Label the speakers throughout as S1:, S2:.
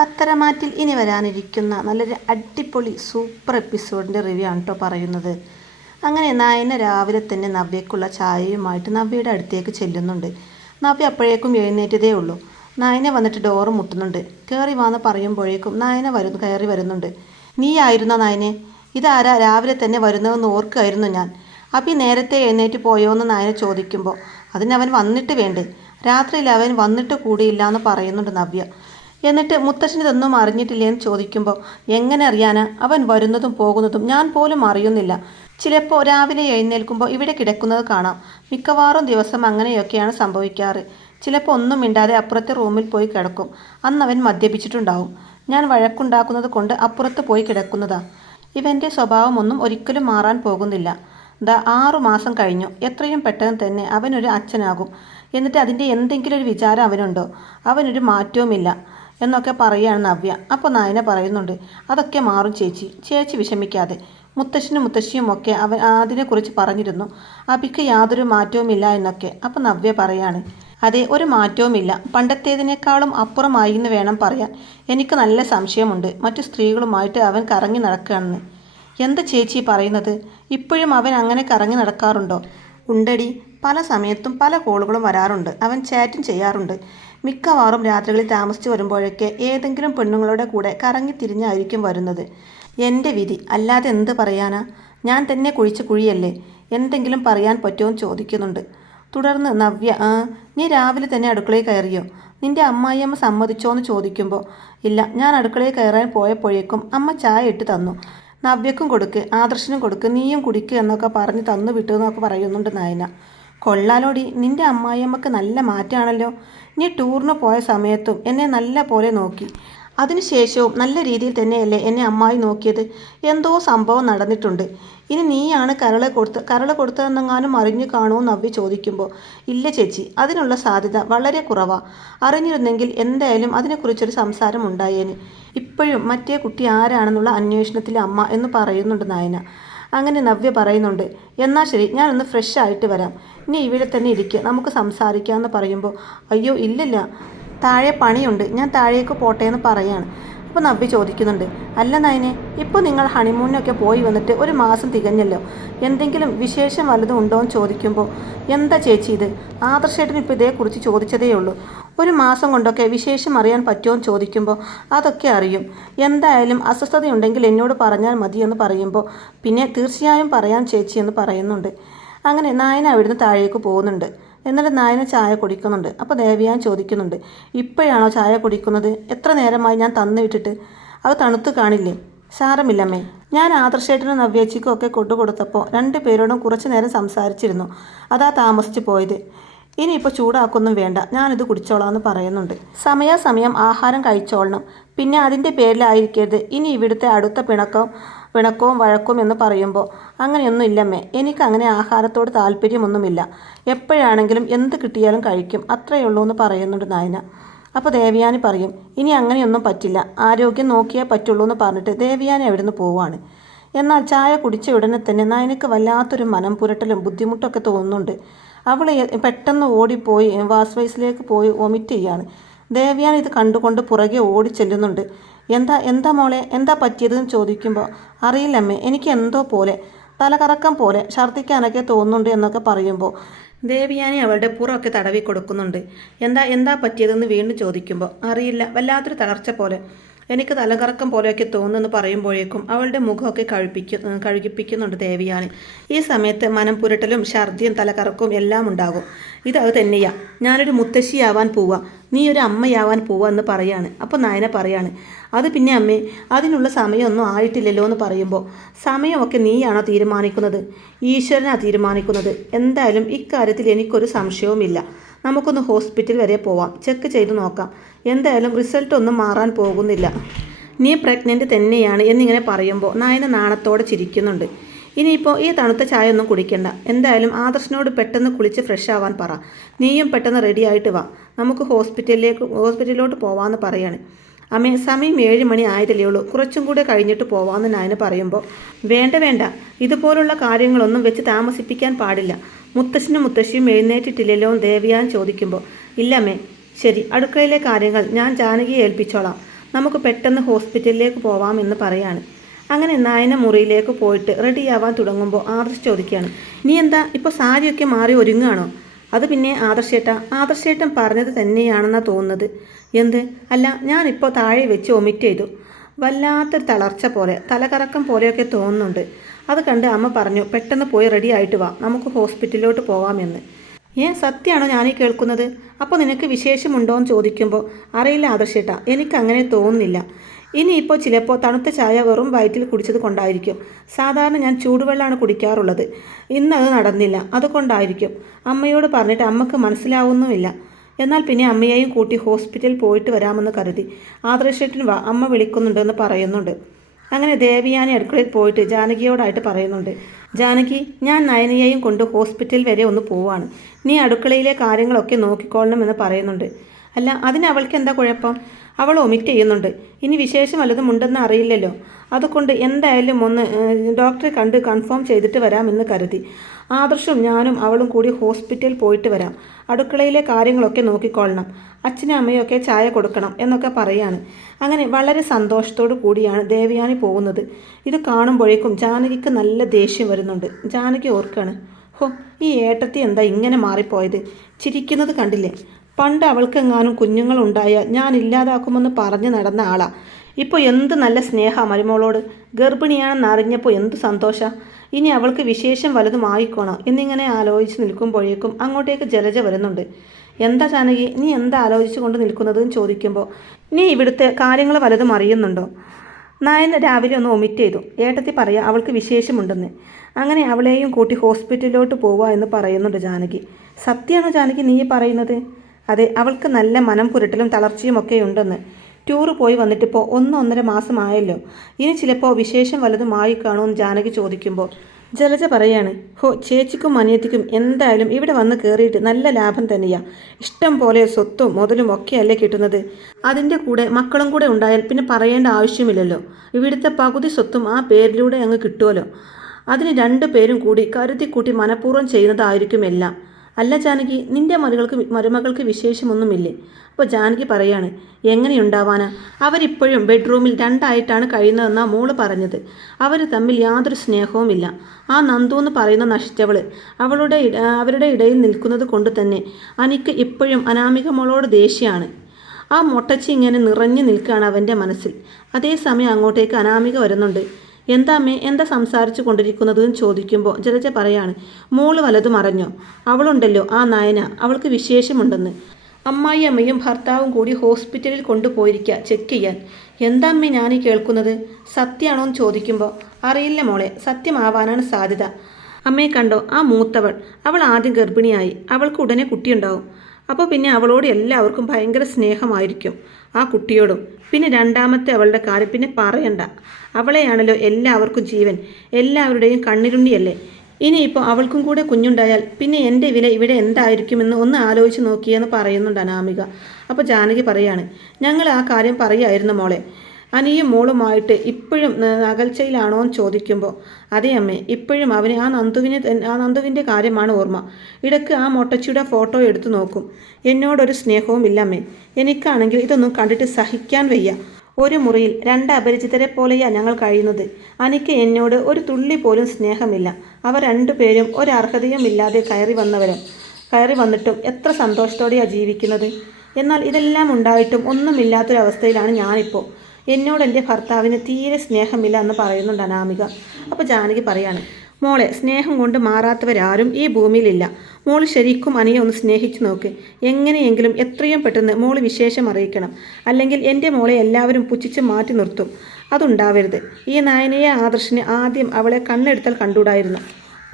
S1: പത്തരമാറ്റിൽ ഇനി വരാനിരിക്കുന്ന നല്ലൊരു അടിപൊളി സൂപ്പർ എപ്പിസോഡിന്റെ റിവ്യൂ ആണ് കേട്ടോ പറയുന്നത്. അങ്ങനെ നായന രാവിലെ തന്നെ നവ്യക്കുള്ള ചായയുമായിട്ട് നവ്യയുടെ അടുത്തേക്ക് ചെല്ലുന്നുണ്ട്. നവ്യ അപ്പോഴേക്കും എഴുന്നേറ്റതേ ഉള്ളൂ. നായന വന്നിട്ട് ഡോറ് മുട്ടുന്നുണ്ട്. കയറി വാന്ന് പറയുമ്പോഴേക്കും നായന വരുന്നു കയറി വരുന്നുണ്ട്. നീ ആയിരുന്ന നായനെ? ഇതാരാ രാവിലെ തന്നെ വരുന്നതെന്ന് ഓർക്കായിരുന്നു ഞാൻ. അപ്പി നേരത്തെ എഴുന്നേറ്റ് പോയോ എന്ന് നായനെ ചോദിക്കുമ്പോൾ അതിനവൻ വന്നിട്ട് വേണ്ടേ? രാത്രിയിൽ അവൻ വന്നിട്ട് കൂടിയില്ല എന്ന് പറയുന്നുണ്ട് നവ്യ. എന്നിട്ട് മുത്തശ്ശന് ഇതൊന്നും അറിഞ്ഞിട്ടില്ല എന്ന് ചോദിക്കുമ്പോൾ എങ്ങനെ അറിയാനാ? അവൻ വരുന്നതും പോകുന്നതും ഞാൻ പോലും അറിയുന്നില്ല. ചിലപ്പോൾ രാവിലെ എഴുന്നേൽക്കുമ്പോൾ ഇവിടെ കിടക്കുന്നത് കാണാം. മിക്കവാറും ദിവസം അങ്ങനെയൊക്കെയാണ് സംഭവിക്കാറ്. ചിലപ്പോൾ ഒന്നും മിണ്ടാതെ അപ്പുറത്തെ റൂമിൽ പോയി കിടക്കും. അന്ന് അവൻ മദ്യപിച്ചിട്ടുണ്ടാവും. ഞാൻ വഴക്കുണ്ടാക്കുന്നത് കൊണ്ട് അപ്പുറത്ത് പോയി കിടക്കുന്നതാ. ഇവന്റെ സ്വഭാവമൊന്നും ഒരിക്കലും മാറാൻ പോകുന്നില്ല. ദാ ആറു മാസം കഴിഞ്ഞു. എത്രയും പെട്ടെന്ന് തന്നെ അവനൊരു അച്ഛനാകും. എന്നിട്ട് അതിന്റെ എന്തെങ്കിലും ഒരു വിചാരം അവനുണ്ടോ? അവനൊരു മാറ്റവുമില്ല. എന്നൊക്കെ പറയുകയാണ് നവ്യ. അപ്പോൾ നായന പറയുന്നുണ്ട് അതൊക്കെ മാറും ചേച്ചി. ചേച്ചി വിഷമിക്കാതെ. മുത്തശ്ശനും മുത്തശ്ശിയും ഒക്കെ അവൻ അതിനെക്കുറിച്ച് പറഞ്ഞിരുന്നു. അബിക്ക് യാതൊരു മാറ്റവുമില്ല എന്നൊക്കെ. അപ്പോൾ നവ്യ പറയാണ് അതെ ഒരു മാറ്റവുമില്ല. പണ്ടത്തേതിനേക്കാളും അപ്പുറമായി എന്ന് വേണം പറയാൻ. എനിക്ക് നല്ല സംശയമുണ്ട്. മറ്റു സ്ത്രീകളുമായിട്ട് അവൻ കറങ്ങി നടക്കുകയാണെന്ന് എന്ത് ചേച്ചി പറയുന്നത്? ഇപ്പോഴും അവൻ അങ്ങനെ കറങ്ങി നടക്കാറുണ്ടോ? ഉണ്ടടി. പല സമയത്തും പല കോളുകളും വരാറുണ്ട്. അവൻ ചാറ്റും ചെയ്യാറുണ്ട്. മിക്കവാറും രാത്രികളിൽ താമസിച്ചു വരുമ്പോഴൊക്കെ ഏതെങ്കിലും പെണ്ണുങ്ങളുടെ കൂടെ കറങ്ങി തിരിഞ്ഞായിരിക്കും വരുന്നത്. എന്റെ വിധി. അല്ലാതെ എന്ത് പറയാനാ? ഞാൻ തന്നെ കുഴിച്ച കുഴിയല്ലേ? എന്തെങ്കിലും പറയാൻ പറ്റുമോ ചോദിക്കുന്നുണ്ട്. തുടർന്ന് നവ്യ ആ നീ രാവിലെ തന്നെ അടുക്കളയിൽ കയറിയോ? നിന്റെ അമ്മായിയമ്മ സമ്മതിച്ചോ എന്ന് ചോദിക്കുമ്പോൾ ഇല്ല ഞാൻ അടുക്കളയിൽ കയറാൻ പോയപ്പോഴേക്കും അമ്മ ചായ ഇട്ട് തന്നു. നവ്യക്കും കൊടുക്ക് ആദർശനും കൊടുക്ക് നീയും കുടിക്കുക എന്നൊക്കെ പറഞ്ഞ് തന്നു വിട്ടു എന്നൊക്കെ പറയുന്നുണ്ട് നായന. കൊള്ളാലോടി നിന്റെ അമ്മായിയമ്മക്ക് നല്ല മാറ്റമാണല്ലോ നീ ടൂറിന് പോയ സമയത്തും എന്നെ നല്ല പോലെ നോക്കി. അതിനുശേഷവും നല്ല രീതിയിൽ തന്നെയല്ലേ എന്നെ അമ്മായി നോക്കിയത്. എന്തോ സംഭവം നടന്നിട്ടുണ്ട്. ഇനി നീയാണ് കരളെ കൊടുത്ത് കരൾ കൊടുത്തതെന്നെങ്ങാനും അറിഞ്ഞു കാണുമോ നവ്വി ചോദിക്കുമ്പോൾ ഇല്ല ചേച്ചി അതിനുള്ള സാധ്യത വളരെ കുറവാണ് അറിഞ്ഞിരുന്നെങ്കിൽ എന്തായാലും അതിനെക്കുറിച്ചൊരു സംസാരം ഉണ്ടായേനെ. ഇപ്പോഴും മറ്റേ കുട്ടി ആരാണെന്നുള്ള അന്വേഷണത്തിലെ അമ്മ എന്ന് പറയുന്നുണ്ട് നായന. അങ്ങനെ നവ്യ പറയുന്നുണ്ട് എന്നാൽ ശരി ഞാനൊന്ന് ഫ്രഷ് ആയിട്ട് വരാം. ഇനി ഇവിടെ തന്നെ ഇരിക്കുക നമുക്ക് സംസാരിക്കാമെന്ന് പറയുമ്പോൾ അയ്യോ ഇല്ലില്ല താഴെ പണിയുണ്ട് ഞാൻ താഴേക്ക് പോട്ടെ എന്ന് പറയാണ്. അപ്പോൾ നബി ചോദിക്കുന്നുണ്ട് അല്ല നയനെ ഇപ്പോൾ നിങ്ങൾ ഹണിമൂണിനൊക്കെ പോയി വന്നിട്ട് ഒരു മാസം തികഞ്ഞല്ലോ എന്തെങ്കിലും വിശേഷം വല്ലതും ഉണ്ടോ എന്ന് ചോദിക്കുമ്പോൾ എന്താ ചേച്ചി ഇത്? ആദർശേട്ടൻ ഇപ്പോൾ ഇതേക്കുറിച്ച് ചോദിച്ചതേ ഉള്ളൂ. ഒരു മാസം കൊണ്ടൊക്കെ വിശേഷം അറിയാൻ പറ്റുമോ എന്ന് ചോദിക്കുമ്പോൾ അതൊക്കെ അറിയും. എന്തായാലും അസ്വസ്ഥതയുണ്ടെങ്കിൽ എന്നോട് പറഞ്ഞാൽ മതി എന്ന് പറയുമ്പോൾ പിന്നെ തീർച്ചയായും പറയാം ചേച്ചി എന്ന് പറയുന്നുണ്ട്. അങ്ങനെ നായന അവിടുന്ന് താഴേക്ക് പോകുന്നുണ്ട്. എന്നിട്ട് നായന ചായ കുടിക്കുന്നുണ്ട്. അപ്പോൾ ദേവിയാൻ ചോദിക്കുന്നുണ്ട് ഇപ്പോഴാണോ ചായ കുടിക്കുന്നത്? എത്ര നേരമായി ഞാൻ തന്നു വിട്ടിട്ട്? അത് തണുത്ത് കാണില്ലേ? സാരമില്ലമ്മേ. ഞാൻ ആദർശേട്ടനും നവ്യേച്ചിക്കും ഒക്കെ കൊണ്ടു കൊടുത്തപ്പോൾ രണ്ട് പേരോടും കുറച്ച് നേരം സംസാരിച്ചിരുന്നു. അതാ താമസിച്ച് പോയത്. ഇനിയിപ്പോൾ ചൂടാക്കൊന്നും വേണ്ട. ഞാനിത് കുടിച്ചോളാം എന്ന് പറയുന്നുണ്ട് സമയാസമയം ആഹാരം കഴിച്ചോളണം. പിന്നെ അതിന്റെ പേരിലായിരിക്കരുത്. ഇനി ഇവിടുത്തെ അടുത്ത പിണക്കവും പിണക്കവും വഴക്കവും എന്ന് പറയുമ്പോൾ അങ്ങനെയൊന്നും ഇല്ലമ്മേ എനിക്കങ്ങനെ ആഹാരത്തോട് താല്പര്യമൊന്നുമില്ല. എപ്പോഴാണെങ്കിലും എന്ത് കിട്ടിയാലും കഴിക്കും. അത്രയേ ഉള്ളൂ എന്ന് പറയുന്നുണ്ട് നായന. അപ്പോൾ ദേവിയാനി പറയും ഇനി അങ്ങനെയൊന്നും പറ്റില്ല. ആരോഗ്യം നോക്കിയേ പറ്റുള്ളൂ എന്ന് പറഞ്ഞിട്ട് ദേവിയാനി അവിടുന്ന് പോവാണ്. എന്നാൽ ചായ കുടിച്ച ഉടനെ തന്നെ നയനക്ക് വല്ലാത്തൊരു മനം പുരട്ടലും ബുദ്ധിമുട്ടൊക്കെ തോന്നുന്നുണ്ട്. അവൾ പെട്ടെന്ന് ഓടിപ്പോയി വാസ്വൈസിലേക്ക് പോയി വൊമിറ്റ് ചെയ്യാണ്. ദേവ്യാൻ ഇത് കണ്ടുകൊണ്ട് പുറകെ ഓടി ചെല്ലുന്നുണ്ട് എന്താ എന്താ മോളെ എന്താ പറ്റിയതെന്ന് ചോദിക്കുമ്പോൾ അറിയില്ലമ്മേ എനിക്ക് എന്തോ പോലെ തലകറക്കം പോലെ ഛർദ്ദിക്കാനൊക്കെ തോന്നുന്നുണ്ട് എന്നൊക്കെ പറയുമ്പോൾ ദേവിയാനി അവളുടെ പുറമൊക്കെ തടവി കൊടുക്കുന്നുണ്ട് എന്താ എന്താ പറ്റിയതെന്ന് വീണ്ടും ചോദിക്കുമ്പോൾ അറിയില്ല വല്ലാത്തൊരു തളർച്ച പോലെ. എനിക്ക് തലകറക്കം പോലെയൊക്കെ തോന്നുന്നു പറയുമ്പോഴേക്കും അവളുടെ മുഖമൊക്കെ കഴുപ്പിക്കും കഴുകിപ്പിക്കുന്നുണ്ട് ദേവിയാനി. ഈ സമയത്ത് മനം പുരട്ടലും ഛർദിയും തലകറക്കവും എല്ലാം ഉണ്ടാകും. ഇത് അത് തന്നെയാ. ഞാനൊരു മുത്തശ്ശിയാവാൻ പോവാ. നീ ഒരു അമ്മയാവാൻ പോവാ എന്ന് പറയാണ്. അപ്പോൾ നായന പറയാണ് അത് പിന്നെ അമ്മേ അതിനുള്ള സമയമൊന്നും ആയിട്ടില്ലല്ലോ എന്ന് പറയുമ്പോൾ സമയമൊക്കെ നീയാണോ തീരുമാനിക്കുന്നത്? ഈശ്വരനാണ് തീരുമാനിക്കുന്നത്. എന്തായാലും ഇക്കാര്യത്തിൽ എനിക്കൊരു സംശയവുമില്ല. നമുക്കൊന്ന് ഹോസ്പിറ്റൽ വരെ പോവാം. ചെക്ക് ചെയ്ത് നോക്കാം. എന്തായാലും റിസൾട്ട് ഒന്നും മാറാൻ പോകുന്നില്ല. നീ പ്രഗ്നന്റ് തന്നെയാണ് എന്നിങ്ങനെ പറയുമ്പോൾ നായന നാണത്തോടെ ചിരിക്കുന്നുണ്ട്. ഇനിയിപ്പോൾ ഈ തണുത്ത ചായ ഒന്നും കുടിക്കണ്ട. എന്തായാലും ആദർശനോട് പെട്ടെന്ന് കുളിച്ച് ഫ്രഷ് ആവാൻ പറ. നീയും പെട്ടെന്ന് റെഡി ആയിട്ട് വാ. നമുക്ക് ഹോസ്പിറ്റലിലേക്ക് ഹോസ്പിറ്റലിലോട്ട് പോവാമെന്ന് പറയാണ്. അമ്മേ സമയം ഏഴ് മണി ആയിട്ടല്ലേ ഉള്ളൂ. കുറച്ചും കൂടെ കഴിഞ്ഞിട്ട് പോവാമെന്ന് നായന പറയുമ്പോൾ വേണ്ട വേണ്ട. ഇതുപോലുള്ള കാര്യങ്ങളൊന്നും വെച്ച് താമസിപ്പിക്കാൻ പാടില്ല. മുത്തശ്ശനും മുത്തശ്ശിയും എഴുന്നേറ്റിട്ടില്ലല്ലോ ദേവിയാൻ ചോദിക്കുമ്പോൾ ഇല്ലമ്മേ ശരി അടുക്കളയിലെ കാര്യങ്ങൾ ഞാൻ ജാനകിയെ ഏൽപ്പിച്ചോളാം. നമുക്ക് പെട്ടെന്ന് ഹോസ്പിറ്റലിലേക്ക് പോവാമെന്ന് പറയാണ്. അങ്ങനെ നായന മുറിയിലേക്ക് പോയിട്ട് റെഡിയാവാൻ തുടങ്ങുമ്പോൾ ആദർശ് ചോദിക്കുകയാണ് നീ എന്താ ഇപ്പോൾ സാരിയൊക്കെ മാറി ഒരുങ്ങുകയാണോ? അത് പിന്നെ ആദർശേട്ട ആദർശേട്ടൻ പറഞ്ഞത് തന്നെയാണെന്നാണ് തോന്നുന്നത്. എന്ത്? അല്ല ഞാനിപ്പോൾ താഴെ വെച്ച് ഒമിറ്റ് ചെയ്തു. വല്ലാത്തൊരു തളർച്ച പോലെ തലകറക്കം പോലെയൊക്കെ തോന്നുന്നുണ്ട്. അത് കണ്ട് അമ്മ പറഞ്ഞു പെട്ടെന്ന് പോയി റെഡി ആയിട്ട് വാ നമുക്ക് ഹോസ്പിറ്റലിലോട്ട് പോവാമെന്ന്. ഏ സത്യമാണോ ഞാനീ കേൾക്കുന്നത്? അപ്പോൾ നിനക്ക് വിശേഷമുണ്ടോ എന്ന് ചോദിക്കുമ്പോൾ അറിയില്ല ആദർശേട്ടാ എനിക്കങ്ങനെ തോന്നുന്നില്ല. ഇനിയിപ്പോൾ ചിലപ്പോൾ തണുത്ത ചായ വെറും വയറ്റിൽ കുടിച്ചത് കൊണ്ടായിരിക്കും. സാധാരണ ഞാൻ ചൂടുവെള്ളമാണ് കുടിക്കാറുള്ളത്. ഇന്നത് നടന്നില്ല അതുകൊണ്ടായിരിക്കും. അമ്മയോട് പറഞ്ഞിട്ട് അമ്മയ്ക്ക് മനസ്സിലാവുന്നുമില്ല. എന്നാൽ പിന്നെ അമ്മയെയും കൂട്ടി ഹോസ്പിറ്റലിൽ പോയിട്ട് വരാമെന്ന് കരുതി. ആദർശേട്ടൻ വാ അമ്മ വിളിക്കുന്നുണ്ടെന്ന് പറയുന്നുണ്ട്. അങ്ങനെ ദേവിയാനി അടുക്കളയിൽ പോയിട്ട് ജാനകിയോടായിട്ട് പറയുന്നുണ്ട്. ജാനകി ഞാൻ നയനിയെയും കൊണ്ട് ഹോസ്പിറ്റൽ വരെ ഒന്ന് പോവാണ്. നീ അടുക്കളയിലെ കാര്യങ്ങളൊക്കെ നോക്കിക്കൊള്ളണമെന്ന് പറയുന്നുണ്ട്. അല്ല അതിന് അവൾക്ക് എന്താ കുഴപ്പം? അവൾ ഒമിറ്റ് ചെയ്യുന്നുണ്ട്. ഇനി വിശേഷം വല്ലതും ഉണ്ടെന്ന് അറിയില്ലല്ലോ. അതുകൊണ്ട് എന്തായാലും ഒന്ന് ഡോക്ടറെ കണ്ട് കൺഫേം ചെയ്തിട്ട് വരാമെന്ന് കരുതി. ആദർശും ഞാനും അവളും കൂടി ഹോസ്പിറ്റലിൽ പോയിട്ട് വരാം. അടുക്കളയിലെ കാര്യങ്ങളൊക്കെ നോക്കിക്കൊള്ളണം. അച്ഛനും അമ്മയൊക്കെ ചായ കൊടുക്കണം എന്നൊക്കെ പറയാണ്. അങ്ങനെ വളരെ സന്തോഷത്തോടു കൂടിയാണ് ദേവയാനി പോകുന്നത്. ഇത് കാണുമ്പോഴേക്കും ജാനകിക്ക് നല്ല ദേഷ്യം വരുന്നുണ്ട്. ജാനകി ഓർക്കാണ് ഹോ ഈ ഏട്ടത്തി എന്താ ഇങ്ങനെ മാറിപ്പോയത്? ചിരിക്കുന്നത് കണ്ടില്ലേ? പണ്ട് അവൾക്കെങ്ങാനും കുഞ്ഞുങ്ങളുണ്ടായാൽ ഞാൻ ഇല്ലാതാക്കുമെന്ന് പറഞ്ഞു നടന്ന ആളാ. ഇപ്പോൾ എന്ത് നല്ല സ്നേഹ മരുമോളോട്. ഗർഭിണിയാണെന്ന് അറിഞ്ഞപ്പോൾ എന്ത് സന്തോഷ. ഇനി അവൾക്ക് വിശേഷം വലുതും ആയിക്കോണോ. എന്നിങ്ങനെ ആലോചിച്ച് നിൽക്കുമ്പോഴേക്കും അങ്ങോട്ടേക്ക് ജലജ വരുന്നുണ്ട്. എന്താ ജാനകി നീ എന്താ ആലോചിച്ചു കൊണ്ട് നിൽക്കുന്നതെന്ന് ചോദിക്കുമ്പോൾ നീ ഇവിടുത്തെ കാര്യങ്ങൾ വലുതും അറിയുന്നുണ്ടോ? നായൻ രാവിലെ ഒന്ന് ഒമിറ്റ് ചെയ്തു. ഏട്ടത്തി പറയാം അവൾക്ക് വിശേഷമുണ്ടെന്ന്. അങ്ങനെ അവളെയും കൂട്ടി ഹോസ്പിറ്റലിലോട്ട് പോവാ എന്ന് പറയുന്നുണ്ട് ജാനകി. സത്യമാണോ ജാനകി നീ പറയുന്നത്? അതെ അവൾക്ക് നല്ല മനം പുരട്ടലും തളർച്ചയും ഒക്കെ ഉണ്ടെന്ന് ടൂർ പോയി വന്നിട്ടിപ്പോൾ ഒന്നൊന്നര മാസമായല്ലോ. ഇനി ചിലപ്പോൾ വിശേഷം വല്ലതും ആയി കാണുമെന്ന് ജാനകി ചോദിക്കുമ്പോൾ ജലജ പറയാണ് ഹോ ചേച്ചിക്കും അനിയത്തിക്കും എന്തായാലും ഇവിടെ വന്ന് കയറിയിട്ട് നല്ല ലാഭം തന്നെയാ. ഇഷ്ടം പോലെ സ്വത്തും മുതലും ഒക്കെയല്ലേ കിട്ടുന്നത്. അതിന്റെ കൂടെ മക്കളും കൂടെ ഉണ്ടായാൽ പിന്നെ പറയേണ്ട ആവശ്യമില്ലല്ലോ. ഇവിടുത്തെ പകുതി സ്വത്തും ആ പേരിലൂടെ അങ്ങ് കിട്ടുമല്ലോ അതിന് രണ്ടു പേരും കൂടി കരുതിക്കൂട്ടി മനഃപൂർവം ചെയ്യുന്നതായിരിക്കും എല്ലാം. അല്ല ജാനകി നിന്റെ മരുകൾക്ക് മരുമകൾക്ക് വിശേഷമൊന്നുമില്ലേ? അപ്പോൾ ജാനകി പറയാണ് എങ്ങനെയുണ്ടാവാനാ? അവരിപ്പോഴും ബെഡ്റൂമിൽ രണ്ടായിട്ടാണ് കഴിയുന്നതെന്നാ മോൾ പറഞ്ഞത്. അവർ തമ്മിൽ യാതൊരു സ്നേഹവുമില്ല. ആ നന്ദു എന്ന് പറയുന്ന നശിച്ചവൾ അവളുടെ അവരുടെ ഇടയിൽ നിൽക്കുന്നത് കൊണ്ട് തന്നെ അനിക്ക് ഇപ്പോഴും അനാമിക മോളോട് ദേഷ്യമാണ്. ആ മൊട്ടച്ചി ഇങ്ങനെ നിറഞ്ഞു നിൽക്കുകയാണ് അവന്റെ മനസ്സിൽ. അതേസമയം അങ്ങോട്ടേക്ക് അനാമിക വരുന്നുണ്ട്. എന്താ അമ്മേ എന്താ സംസാരിച്ചു കൊണ്ടിരിക്കുന്നതെന്ന് ചോദിക്കുമ്പോൾ ജലജ പറയാണ് മോൾ വലതും അറിഞ്ഞോ അവളുണ്ടല്ലോ ആ നയന അവൾക്ക് വിശേഷമുണ്ടെന്ന്. അമ്മായി അമ്മയും ഭർത്താവും കൂടി ഹോസ്പിറ്റലിൽ കൊണ്ടുപോയിരിക്കുക ചെക്ക് ചെയ്യാൻ. എന്താമ്മേ ഞാൻ കേൾക്കുന്നത്? സത്യമാണോ എന്ന് ചോദിക്കുമ്പോൾ അറിയില്ല മോളെ സത്യമാവാനാണ് സാധ്യത. അമ്മയെ കണ്ടോ ആ മൂത്തവൾ അവൾ ആദ്യം ഗർഭിണിയായി അവൾക്ക് ഉടനെ കുട്ടിയുണ്ടാവും. അപ്പോൾ പിന്നെ അവളോട് എല്ലാവർക്കും ഭയങ്കര സ്നേഹമായിരിക്കും ആ കുട്ടിയോടും. പിന്നെ രണ്ടാമത്തെ അവളുടെ കാര്യം പിന്നെ പറയണ്ട. അവളെയാണല്ലോ എല്ലാവർക്കും ജീവൻ. എല്ലാവരുടെയും കണ്ണിരുണ്ടിയല്ലേ. ഇനിയിപ്പോൾ അവൾക്കും കൂടെ കുഞ്ഞുണ്ടായാൽ പിന്നെ എന്റെ വില ഇവിടെ എന്തായിരിക്കുമെന്ന് ഒന്ന് ആലോചിച്ച് നോക്കിയെന്ന് പറയുന്നുണ്ട് അനാമിക. അപ്പോൾ ജാനകി പറയാണ് ഞങ്ങൾ ആ കാര്യം പറയായിരുന്നു മോളെ. അനിയും മോളുമായിട്ട് ഇപ്പോഴും അകൽച്ചയിലാണോ എന്ന് ചോദിക്കുമ്പോൾ അതേ അമ്മേ ഇപ്പോഴും അവന് ആ നന്ദുവിനെ ആ നന്ദുവിന്റെ കാര്യമാണ് ഓർമ്മ. ഇടയ്ക്ക് ആ മൊട്ടച്ചിയുടെ ഫോട്ടോ എടുത്തു നോക്കും. എന്നോടൊരു സ്നേഹവും ഇല്ല അമ്മേ. എനിക്കാണെങ്കിൽ ഇതൊന്നും കണ്ടിട്ട് സഹിക്കാൻ വയ്യ. ഒരു മുറിയിൽ രണ്ട് അപരിചിതരെ പോലെയാ ഞങ്ങൾ കഴിയുന്നത്. അനിക്ക് എന്നോട് ഒരു തുള്ളി പോലും സ്നേഹമില്ല. അവർ രണ്ടുപേരും ഒരർഹതയും ഇല്ലാതെ കയറി വന്നവരും. കയറി വന്നിട്ടും എത്ര സന്തോഷത്തോടെയാണ് ജീവിക്കുന്നത്. എന്നാൽ ഇതെല്ലാം ഉണ്ടായിട്ടും ഒന്നുമില്ലാത്തൊരവസ്ഥയിലാണ് ഞാനിപ്പോൾ എന്നോട് എന്റെ ഭർത്താവിന് തീരെ സ്നേഹമില്ല എന്ന് പറയുന്നുണ്ട് അനാമിക. അപ്പോൾ ജാനകി പറയാണ് മോളെ സ്നേഹം കൊണ്ട് മാറാത്തവരാരും ഈ ഭൂമിയിലില്ല. മോൾ ശരിക്കും അനിയെ ഒന്ന് സ്നേഹിച്ചു നോക്ക്. എങ്ങനെയെങ്കിലും എത്രയും പെട്ടെന്ന് മോൾ വിശേഷം അറിയിക്കണം. അല്ലെങ്കിൽ എന്റെ മോളെ എല്ലാവരും പുച്ഛിച്ച് മാറ്റി നിർത്തും. അതുണ്ടാവരുത്. ഈ നായനയെ ആദർശിന് ആദ്യം അവളെ കണ്ണെടുത്താൽ കണ്ടുകൂടായിരുന്നു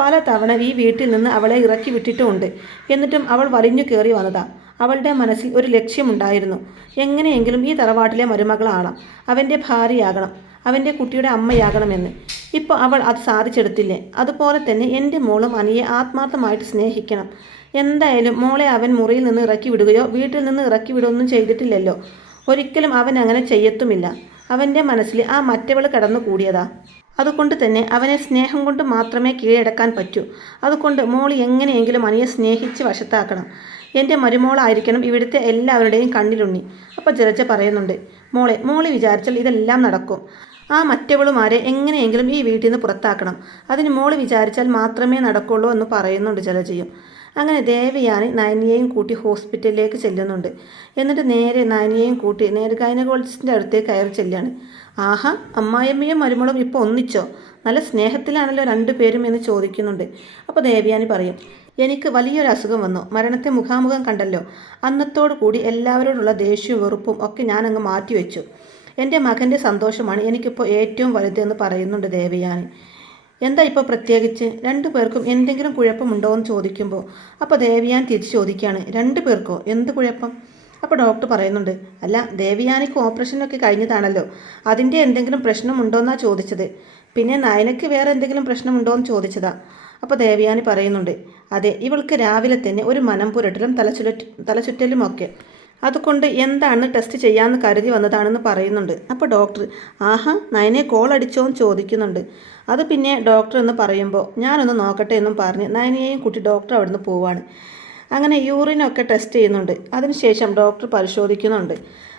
S1: പല തവണ ഈ വീട്ടിൽ നിന്ന് അവളെ ഇറക്കി വിട്ടിട്ടുമുണ്ട്. എന്നിട്ടും അവൾ വലിഞ്ഞു കയറി വന്നതാ. അവളുടെ മനസ്സിൽ ഒരു ലക്ഷ്യമുണ്ടായിരുന്നു. എങ്ങനെയെങ്കിലും ഈ തറവാട്ടിലെ മരുമകളാകണം അവന്റെ ഭാര്യയാകണം. അവന്റെ കുട്ടിയുടെ അമ്മയാകണമെന്ന്. ഇപ്പോൾ അവൾ അത് സാധിച്ചെടുത്തില്ലേ? അതുപോലെ തന്നെ എന്റെ മോളും അനിയെ ആത്മാർത്ഥമായിട്ട് സ്നേഹിക്കണം. എന്തായാലും മോളെ അവൻ മുറിയിൽ നിന്ന് ഇറക്കി വിടുകയോ വീട്ടിൽ നിന്ന് ഇറക്കി വിടുകയൊന്നും ചെയ്തിട്ടില്ലല്ലോ. ഒരിക്കലും അവൻ അങ്ങനെ ചെയ്യത്തുമില്ല. അവന്റെ മനസ്സിൽ ആ മറ്റവൾ കടന്നു കൂടിയതാ. അതുകൊണ്ട് തന്നെ അവനെ സ്നേഹം കൊണ്ട് മാത്രമേ കീഴടക്കാൻ പറ്റൂ. അതുകൊണ്ട് മോൾ എങ്ങനെയെങ്കിലും അനിയെ സ്നേഹിച്ച് വശത്താക്കണം. എന്റെ മരുമോളായിരിക്കണം ഇവിടുത്തെ എല്ലാവരുടെയും കണ്ണിലുണ്ണി. അപ്പോൾ ജലജ പറയുന്നുണ്ട് മോളെ മോളി വിചാരിച്ചാൽ ഇതെല്ലാം നടക്കും. ആ മറ്റവളുമാരെ എങ്ങനെയെങ്കിലും ഈ വീട്ടിൽ നിന്ന് പുറത്താക്കണം. അതിന് മോൾ വിചാരിച്ചാൽ മാത്രമേ നടക്കുള്ളൂ എന്ന് പറയുന്നുണ്ട് ജലജയും. അങ്ങനെ ദേവയാനി നയനിയെയും കൂട്ടി ഹോസ്പിറ്റലിലേക്ക് ചെല്ലുന്നുണ്ട്. എന്നിട്ട് നേരെ നയനിയെയും കൂട്ടി നേരെ ഗൈനക്കോളജിസ്റ്റിന്റെ അടുത്തേക്ക് കയറി ചെല്ലുകയാണ് ആഹാ അമ്മായിയമ്മയും മരുമകളും ഇപ്പോൾ ഒന്നിച്ചോ? നല്ല സ്നേഹത്തിലാണല്ലോ രണ്ടുപേരും എന്ന് ചോദിക്കുന്നുണ്ട്. അപ്പോൾ ദേവയാനി പറയും എനിക്ക് വലിയൊരു അസുഖം വന്നു. മരണത്തെ മുഖാമുഖം കണ്ടല്ലോ. അന്നത്തോടു കൂടി എല്ലാവരോടുള്ള ദേഷ്യവും വെറുപ്പും ഒക്കെ ഞാനങ്ങ് മാറ്റിവെച്ചു. എന്റെ മകന്റെ സന്തോഷമാണ് എനിക്കിപ്പോൾ ഏറ്റവും വലുതെന്ന് പറയുന്നുണ്ട് ദേവയാനി. എന്താ ഇപ്പോൾ പ്രത്യേകിച്ച്? രണ്ടു പേർക്കും എന്തെങ്കിലും കുഴപ്പമുണ്ടോ എന്ന് ചോദിക്കുമ്പോൾ അപ്പോൾ ദേവിയാൻ തിരിച്ചു ചോദിക്കുകയാണ് രണ്ടു പേർക്കോ? എന്ത് കുഴപ്പം? അപ്പോൾ ഡോക്ടർ പറയുന്നുണ്ട് അല്ല ദേവിയാനിക്ക് ഓപ്പറേഷനൊക്കെ കഴിഞ്ഞതാണല്ലോ. അതിന്റെ എന്തെങ്കിലും പ്രശ്നമുണ്ടോ എന്നാണ് ചോദിച്ചത്. പിന്നെ നയനയ്ക്ക് വേറെ എന്തെങ്കിലും പ്രശ്നമുണ്ടോ എന്ന് ചോദിച്ചതാ. അപ്പോൾ ദേവയാനി പറയുന്നുണ്ട് അതെ ഇവൾക്ക് രാവിലെ തന്നെ ഒരു മനം പുരട്ടലും തലച്ചുറ്റ തലചുറ്റലുമൊക്കെ അതുകൊണ്ട് എന്താണ് ടെസ്റ്റ് ചെയ്യാമെന്ന് കരുതി വന്നതാണെന്ന് പറയുന്നുണ്ട്. അപ്പോൾ ഡോക്ടർ ആഹാ നയനെ കോൾ അടിച്ചോ എന്ന് ചോദിക്കുന്നുണ്ട്. അത് പിന്നെ ഡോക്ടർ എന്ന് പറയുമ്പോൾ ഞാനൊന്ന് നോക്കട്ടെ എന്നും പറഞ്ഞ് നയനയെയും കുട്ടി ഡോക്ടർ അവിടുന്ന് പോവാണ്. അങ്ങനെ യൂറിനൊക്കെ ടെസ്റ്റ് ചെയ്യുന്നുണ്ട്. അതിനുശേഷം ഡോക്ടർ പരിശോധിക്കുന്നുണ്ട്.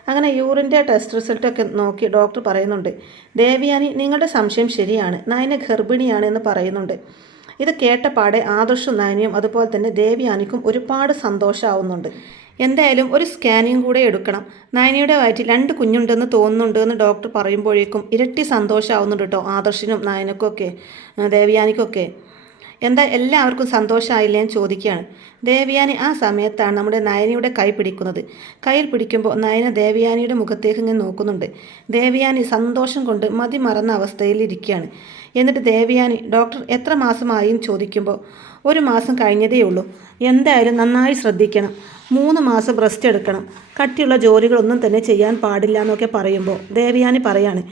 S1: അങ്ങനെ യൂറിന്റെ ടെസ്റ്റ് റിസൾട്ടൊക്കെ നോക്കി ഡോക്ടർ പറയുന്നുണ്ട് ദേവിയാനി നിങ്ങളുടെ സംശയം ശരിയാണ്. നയന ഗർഭിണിയാണ് എന്ന് പറയുന്നുണ്ട്. ഇത് കേട്ട പാടെ ആദർശും നയനയും അതുപോലെ തന്നെ ദേവിയാനിക്കും ഒരുപാട് സന്തോഷമാവുന്നുണ്ട് എന്തായാലും ഒരു സ്കാനിങ് കൂടെ എടുക്കണം. നയനയുടെ വയറ്റിൽ രണ്ട് കുഞ്ഞുണ്ടെന്ന് തോന്നുന്നുണ്ട് എന്ന് ഡോക്ടർ പറയുമ്പോഴേക്കും ഇരട്ടി സന്തോഷമാവുന്നുണ്ട് കേട്ടോ ആദർശിനും നയനക്കൊക്കെ ദേവിയാനിക്കൊക്കെ. എന്താ എല്ലാവർക്കും സന്തോഷമായില്ലേ എന്ന് ചോദിക്കുകയാണ്. ദേവയാനി ആ സമയത്താണ് നമ്മുടെ നയനിയുടെ കൈ പിടിക്കുന്നത്. കയ്യിൽ പിടിക്കുമ്പോൾ നയന ദേവയാനിയുടെ മുഖത്തേക്ക് ഇങ്ങനെ നോക്കുന്നുണ്ട്. ദേവയാനി സന്തോഷം കൊണ്ട് മതി മറന്ന അവസ്ഥയിൽ ഇരിക്കുകയാണ്. എന്നിട്ട് ദേവയാനി ഡോക്ടർ എത്ര മാസമായി? എന്ന് ചോദിക്കുമ്പോൾ ഒരു മാസം കഴിഞ്ഞതേ ഉള്ളൂ. എന്തായാലും നന്നായി ശ്രദ്ധിക്കണം. മൂന്ന് മാസം റെസ്റ്റ് എടുക്കണം. കട്ടിയുള്ള ജോലികളൊന്നും തന്നെ ചെയ്യാൻ പാടില്ല എന്നൊക്കെ പറയുമ്പോൾ ദേവയാനി പറയാണ്.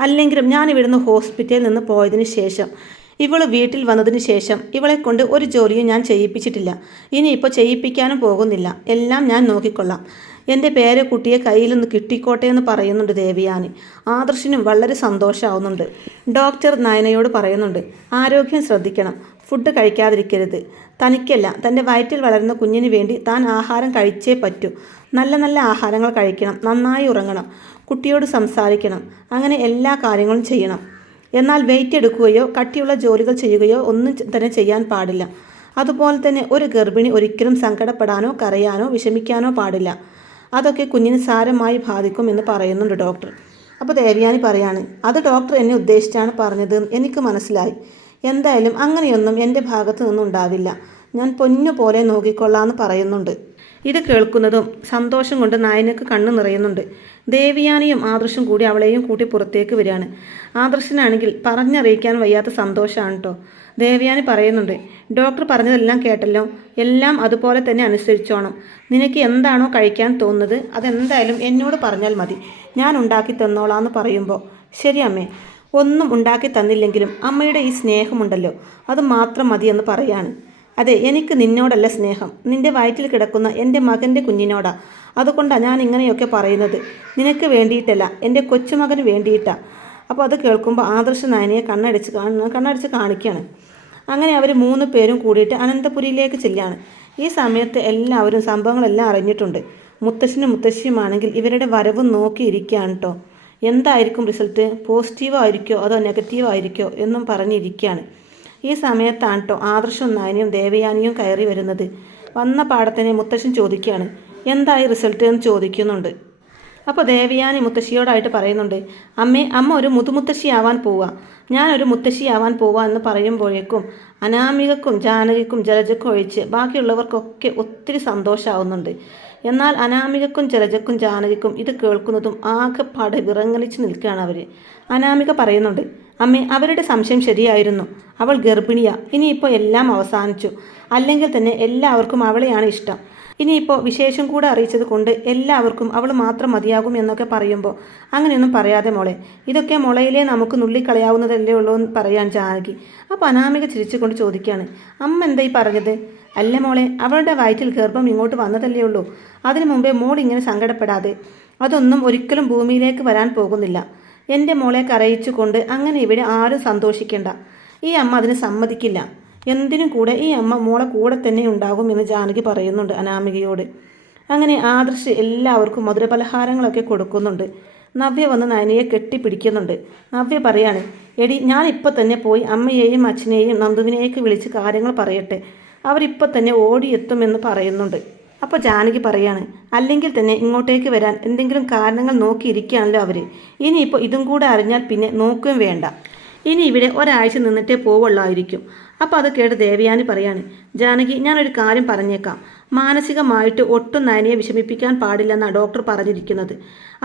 S1: അല്ലെങ്കിലും ഞാൻ ഇവിടുന്ന് ഹോസ്പിറ്റലിൽ നിന്ന് പോയതിന് ശേഷം ഇവൾ വീട്ടിൽ വന്നതിന് ശേഷം ഇവളെ കൊണ്ട് ഒരു ജോലിയും ഞാൻ ചെയ്യിപ്പിച്ചിട്ടില്ല. ഇനിയിപ്പോൾ ചെയ്യിപ്പിക്കാനും പോകുന്നില്ല. എല്ലാം ഞാൻ നോക്കിക്കൊള്ളാം. എന്റെ പേര് കുട്ടിയെ കയ്യിലൊന്ന് കിട്ടിക്കോട്ടെ എന്ന് പറയുന്നുണ്ട് ദേവിയാനി. ആദർശിനും വളരെ സന്തോഷമാവുന്നുണ്ട് ഡോക്ടർ നയനയോട് പറയുന്നുണ്ട് ആരോഗ്യം ശ്രദ്ധിക്കണം. ഫുഡ് കഴിക്കാതിരിക്കരുത്. തനിക്കല്ല തന്റെ വയറ്റിൽ വളരുന്ന കുഞ്ഞിന് വേണ്ടി താൻ ആഹാരം കഴിച്ചേ പറ്റൂ. നല്ല നല്ല ആഹാരങ്ങൾ കഴിക്കണം. നന്നായി ഉറങ്ങണം. കുട്ടിയോട് സംസാരിക്കണം. അങ്ങനെ എല്ലാ കാര്യങ്ങളും ചെയ്യണം. എന്നാൽ വെയിറ്റ് എടുക്കുകയോ കട്ടിയുള്ള ജോലികൾ ചെയ്യുകയോ ഒന്നും തന്നെ ചെയ്യാൻ പാടില്ല. അതുപോലെ തന്നെ ഒരു ഗർഭിണി ഒരിക്കലും സങ്കടപ്പെടാനോ കരയാനോ വിഷമിക്കാനോ പാടില്ല. അതൊക്കെ കുഞ്ഞിന് സാരമായി ബാധിക്കും എന്ന് പറയുന്നുണ്ട് ഡോക്ടർ അപ്പോൾ ദേവ്യാനി പറയാണ് അത് ഡോക്ടർ എന്നെ ഉദ്ദേശിച്ചാണ് പറഞ്ഞത്. എനിക്ക് മനസ്സിലായി. എന്തായാലും അങ്ങനെയൊന്നും എന്റെ ഭാഗത്തു നിന്നുണ്ടാവില്ല. ഞാൻ പൊന്നു പോലെ നോക്കിക്കൊള്ളാമെന്ന് പറയുന്നുണ്ട്. ഇത് കേൾക്കുന്നതും സന്തോഷം കൊണ്ട് നായനക്ക് കണ്ണു നിറയുന്നുണ്ട്. ദേവിയാനിയും ആദർശും കൂടി അവളെയും കൂട്ടി പുറത്തേക്ക് വരികയാണ്. ആദർശനാണെങ്കിൽ പറഞ്ഞറിയിക്കാൻ വയ്യാത്ത സന്തോഷമാണ് കേട്ടോ ദേവയാനി പറയുന്നുണ്ട് ഡോക്ടർ പറഞ്ഞതെല്ലാം കേട്ടല്ലോ. എല്ലാം അതുപോലെ തന്നെ അനുസരിച്ചോണം. നിനക്ക് എന്താണോ കഴിക്കാൻ തോന്നുന്നത് അതെന്തായാലും എന്നോട് പറഞ്ഞാൽ മതി. ഞാൻ ഉണ്ടാക്കി തന്നോളാന്ന് പറയുമ്പോൾ ശരി അമ്മേ. ഒന്നും ഉണ്ടാക്കി തന്നില്ലെങ്കിലും അമ്മയുടെ ഈ സ്നേഹമുണ്ടല്ലോ. അത് മാത്രം മതിയെന്ന് പറയാണ്. അതെ എനിക്ക് നിന്നോടല്ല സ്നേഹം. നിന്റെ വയറ്റിൽ കിടക്കുന്ന എന്റെ മകന്റെ കുഞ്ഞിനോടാ. അതുകൊണ്ടാണ് ഞാൻ ഇങ്ങനെയൊക്കെ പറയുന്നത്. നിനക്ക് വേണ്ടിയിട്ടല്ല എന്റെ കൊച്ചുമകന് വേണ്ടിയിട്ടാണ് അപ്പോൾ അത് കേൾക്കുമ്പോൾ ആദർശ നായനയെ കണ്ണടിച്ച് കാണുന്ന കണ്ണടിച്ച് കാണിക്കുകയാണ് അങ്ങനെ അവർ മൂന്ന് പേരും കൂടിയിട്ട് അനന്തപുരിയിലേക്ക് ചെല്ലുകയാണ് ഈ സമയത്ത് എല്ലാവരും സംഭവങ്ങളെല്ലാം അറിഞ്ഞിട്ടുണ്ട്. മുത്തശ്ശനും മുത്തശ്ശിയുമാണെങ്കിൽ ഇവരുടെ വരവ് നോക്കിയിരിക്കുകയാണ് കേട്ടോ എന്തായിരിക്കും റിസൾട്ട്? പോസിറ്റീവ് ആയിരിക്കോ അതോ നെഗറ്റീവ് ആയിരിക്കോ എന്നും പറഞ്ഞിരിക്കുകയാണ് ഈ സമയത്താണ് കേട്ടോ ആദർശവും നാനിയും ദേവയാനിയും കയറി വരുന്നത്. വന്ന പാടത്തിനെ മുത്തശ്ശൻ ചോദിക്കുകയാണ് എന്തായി റിസൾട്ട് എന്ന് ചോദിക്കുന്നുണ്ട്? അപ്പോൾ ദേവയാനി മുത്തശ്ശിയോടായിട്ട് പറയുന്നുണ്ട് അമ്മേ അമ്മ ഒരു മുതുമുത്തശ്ശിയാവാൻ പോവുക ഞാനൊരു മുത്തശ്ശിയാവാൻ പോവുക എന്ന് പറയുമ്പോഴേക്കും അനാമികക്കും ജാനകിക്കും ജലജക്കും ഒഴിച്ച് ബാക്കിയുള്ളവർക്കൊക്കെ ഒത്തിരി സന്തോഷമാവുന്നുണ്ട് എന്നാൽ അനാമികക്കും ജലജക്കും ജാനകിക്കും ഇത് കേൾക്കുന്നതും ആകെപ്പാടെ വിറങ്ങലിച്ച് നിൽക്കുകയാണ് അവർ അനാമിക പറയുന്നുണ്ട് അമ്മേ അവരുടെ സംശയം ശരിയായിരുന്നു. അവൾ ഗർഭിണിയാ. ഇനിയിപ്പോൾ എല്ലാം അവസാനിച്ചു. അല്ലെങ്കിൽ തന്നെ എല്ലാവർക്കും അവളെയാണ് ഇഷ്ടം. ഇനിയിപ്പോൾ വിശേഷം കൂടെ അറിയിച്ചത് കൊണ്ട് എല്ലാവർക്കും അവൾ മാത്രം മതിയാകും എന്നൊക്കെ പറയുമ്പോൾ അങ്ങനെയൊന്നും പറയാതെ മോളെ. ഇതൊക്കെ മുളയിലെ നമുക്ക് നുള്ളിക്കളയാവുന്നതല്ലേ ഉള്ളൂ എന്ന് പറയാൻ ജാനകി. അപ്പോൾ അനാമിക ചിരിച്ചുകൊണ്ട് ചോദിക്കുകയാണ് അമ്മ എന്തായി പറഞ്ഞത്? അല്ല മോളെ അവളുടെ വയറ്റിൽ ഗർഭം ഇങ്ങോട്ട് വന്നതല്ലേ ഉള്ളൂ. അതിനു മുമ്പേ മോൾ ഇങ്ങനെ സങ്കടപ്പെടാതെ. അതൊന്നും ഒരിക്കലും ഭൂമിയിലേക്ക് വരാൻ പോകുന്നില്ല. എന്റെ മോളെ കരയിച്ചുകൊണ്ട് അങ്ങനെ ഇവിടെ ആരും സന്തോഷിക്കേണ്ട. ഈ അമ്മ അതിന് സമ്മതിക്കില്ല. എന്തിനും കൂടെ ഈ അമ്മ മോളെ കൂടെ തന്നെ ഉണ്ടാകും എന്ന് ജാനകി പറയുന്നുണ്ട് അനാമികയോട്. അങ്ങനെ ആദർശ് എല്ലാവർക്കും മധുരപലഹാരങ്ങളൊക്കെ കൊടുക്കുന്നുണ്ട്. നവ്യ വന്ന് നയനയെ കെട്ടിപ്പിടിക്കുന്നുണ്ട്. നവ്യ പറയാണ് എടി ഞാൻ ഇപ്പോൾ തന്നെ പോയി അമ്മയെയും അച്ഛനെയും നന്ദുവിനെയൊക്കെ വിളിച്ച് കാര്യങ്ങൾ പറയട്ടെ. അവരിപ്പോൾ തന്നെ ഓടിയെത്തുമെന്ന് പറയുന്നുണ്ട്. അപ്പോൾ ജാനകി പറയാണ് അല്ലെങ്കിൽ തന്നെ ഇങ്ങോട്ടേക്ക് വരാൻ എന്തെങ്കിലും കാരണങ്ങൾ നോക്കിയിരിക്കുകയാണല്ലോ അവർ ഇനിയിപ്പോൾ ഇതും കൂടെ അറിഞ്ഞാൽ പിന്നെ നോക്കുകയും വേണ്ട. ഇനി ഇവിടെ ഒരാഴ്ച നിന്നിട്ടേ പോവുള്ളായിരിക്കും. അപ്പോൾ അത് കേട്ട് ദേവയാനി പറയാണ് ജാനകി ഞാനൊരു കാര്യം പറഞ്ഞേക്കാം. മാനസികമായിട്ട് ഒട്ടും നയനയെ വിഷമിപ്പിക്കാൻ പാടില്ലെന്നാണ് ഡോക്ടർ പറഞ്ഞിരിക്കുന്നത്.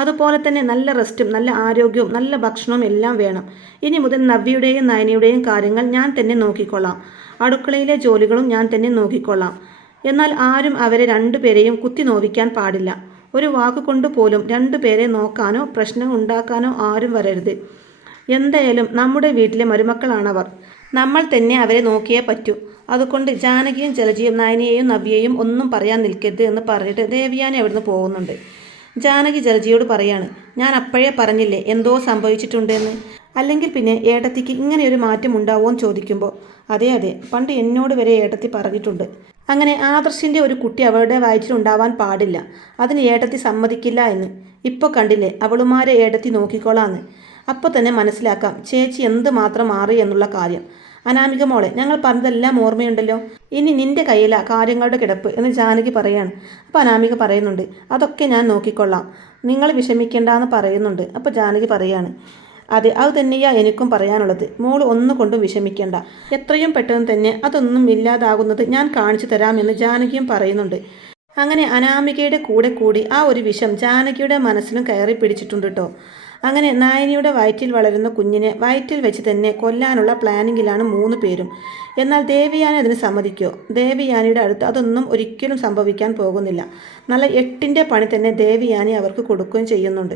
S1: അതുപോലെ തന്നെ നല്ല റെസ്റ്റും നല്ല ആരോഗ്യവും നല്ല ഭക്ഷണവും എല്ലാം വേണം. ഇനി മുതൽ നവ്യയുടെയും നയനയുടെയും കാര്യങ്ങൾ ഞാൻ തന്നെ നോക്കിക്കൊള്ളാം. അടുക്കളയിലെ ജോലികളും ഞാൻ തന്നെ നോക്കിക്കൊള്ളാം. എന്നാൽ ആരും അവരെ രണ്ടുപേരെയും കുത്തി നോവിക്കാൻ പാടില്ല. ഒരു വാക്കുകൊണ്ട് പോലും രണ്ടുപേരെ നോക്കാനോ പ്രശ്നം ഉണ്ടാക്കാനോ ആരും വരരുത്. എന്തായാലും നമ്മുടെ വീട്ടിലെ മരുമക്കളാണവർ. നമ്മൾ തന്നെ അവരെ നോക്കിയേ പറ്റൂ. അതുകൊണ്ട് ജാനകിയും ജലജിയും നയനിയെയും നവ്യയും ഒന്നും പറയാൻ നിൽക്കരുത് എന്ന് പറഞ്ഞിട്ട് ദേവിയാനി അവിടുന്ന് പോകുന്നുണ്ട്. ജാനകി ജലജിയോട് പറയാണ് ഞാൻ അപ്പോഴേ പറഞ്ഞില്ലേ എന്തോ സംഭവിച്ചിട്ടുണ്ടെന്ന്? അല്ലെങ്കിൽ പിന്നെ ഏട്ടത്തിക്ക് ഇങ്ങനെയൊരു മാറ്റം ഉണ്ടാവുമോ എന്ന് ചോദിക്കുമ്പോൾ അതെ അതെ. പണ്ട് എന്നോട് വരെ ഏട്ടത്തി പറഞ്ഞിട്ടുണ്ട്. അങ്ങനെ ആദർശിന്റെ ഒരു കുട്ടി അവളുടെ വയറ്റിലുണ്ടാവാൻ പാടില്ല. അതിന് ഏട്ടത്തി സമ്മതിക്കില്ല എന്ന്. ഇപ്പോൾ കണ്ടില്ലേ അവളുമാരെ ഏടത്തി നോക്കിക്കോളാന്ന്. അപ്പോൾ തന്നെ മനസ്സിലാക്കാം ചേച്ചി എന്ത് മാത്രം മാറി എന്നുള്ള കാര്യം. അനാമിക മോളെ ഞങ്ങൾ പറഞ്ഞതെല്ലാം ഓർമ്മയുണ്ടല്ലോ. ഇനി നിന്റെ കയ്യിലാ കാര്യങ്ങളുടെ കിടപ്പ് എന്ന് ജാനകി പറയാണ്. അപ്പോൾ അനാമിക പറയുന്നുണ്ട് അതൊക്കെ ഞാൻ നോക്കിക്കൊള്ളാം. നിങ്ങൾ വിഷമിക്കേണ്ടെന്ന് പറയുന്നുണ്ട് അപ്പോൾ ജാനകി പറയാണ്. അതെ അത് തന്നെയാ എനിക്കും പറയാനുള്ളത്. മോൾ ഒന്നുകൊണ്ടും വിഷമിക്കേണ്ട. എത്രയും പെട്ടെന്ന് തന്നെ അതൊന്നും ഇല്ലാതാകുന്നത് ഞാൻ കാണിച്ചു തരാമെന്ന് ജാനകിയും പറയുന്നുണ്ട്. അങ്ങനെ അനാമികയുടെ കൂടെ കൂടി ആ ഒരു വിഷം ജാനകിയുടെ മനസ്സിലും കയറി പിടിച്ചിട്ടുണ്ട് കേട്ടോ അങ്ങനെ നായനിയുടെ വയറ്റിൽ വളരുന്ന കുഞ്ഞിനെ വയറ്റിൽ വെച്ച് തന്നെ കൊല്ലാനുള്ള പ്ലാനിങ്ങിലാണ് മൂന്ന് പേരും. എന്നാൽ ദേവിയാനി അതിന് സമ്മതിക്കോ? ദേവിയാനിയുടെ അടുത്ത് അതൊന്നും ഒരിക്കലും സംഭവിക്കാൻ പോകുന്നില്ല. നല്ല എട്ടിന്റെ പണി തന്നെ ദേവിയാനി അവർക്ക് കൊടുക്കുകയും ചെയ്യുന്നുണ്ട്.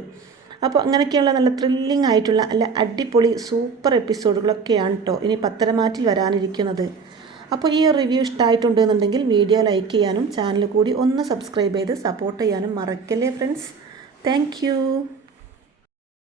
S1: അപ്പോൾ അങ്ങനെയൊക്കെയുള്ള നല്ല ത്രില്ലിംഗ് ആയിട്ടുള്ള നല്ല അടിപൊളി സൂപ്പർ എപ്പിസോഡുകളൊക്കെയാണ് കേട്ടോ ഇനി പത്തരമാറ്റിൽ വരാനിരിക്കുന്നത്. അപ്പോൾ ഈ റിവ്യൂ ഇഷ്ടമായിട്ടുണ്ടെന്നുണ്ടെങ്കിൽ വീഡിയോ ലൈക്ക് ചെയ്യാനും ചാനൽ കൂടി ഒന്ന് സബ്സ്ക്രൈബ് ചെയ്ത് സപ്പോർട്ട് ചെയ്യാനും മറക്കല്ലേ ഫ്രണ്ട്സ് താങ്ക്